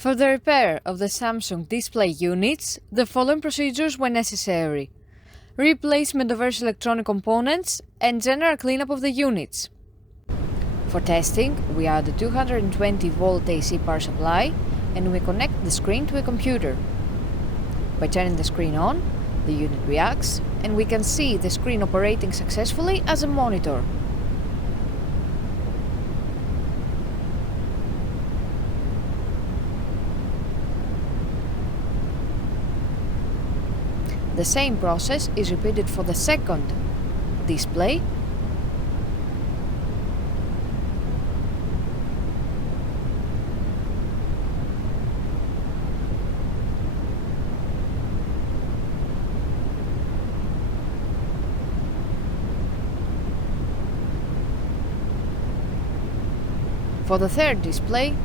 For the repair of the Samsung display units, the following procedures were necessary: replacement of various electronic components and general cleanup of the units. For testing, we add a 220-volt AC power supply and we connect the screen to a computer. By turning the screen on, the unit reacts and we can see the screen operating successfully as a monitor. The same process is repeated for the second display. For the third display,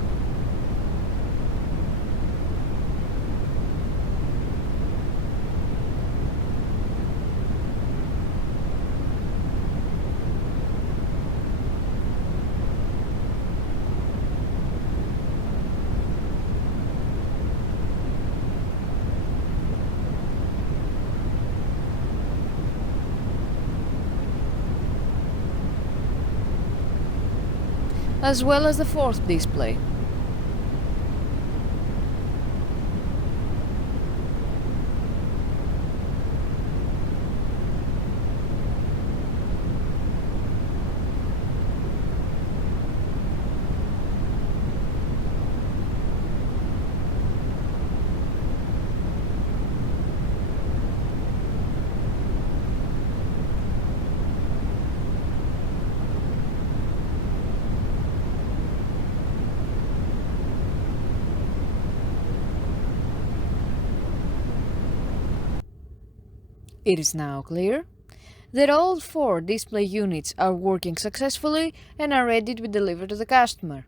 as well as the fourth display. It is now clear that all 4 display units are working successfully and are ready to be delivered to the customer.